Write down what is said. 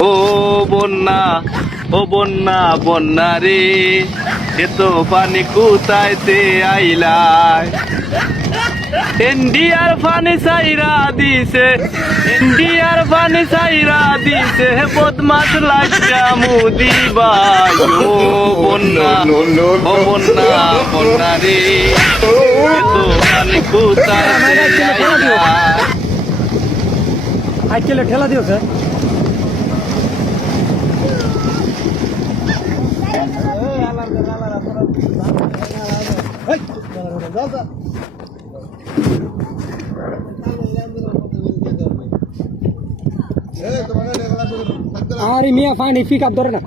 ও বন্যা, ও বন্যা বন্যা রে, এত পানি কুতাইতে আইলায়। ইন্ডিয়ার পানি চাইরা দিছে, ইন্ডিয়ার পানি চাইরা দিছে, বদমাস লাগা মুদি বাই। ও বন্যা, ও বন্যা বন্যা রে, এত পানি কুতাইতে আইলায়। আইকেলে ঠেলা দিও স্যার। আরে মিয়া পানি পিক আপ ধরে না।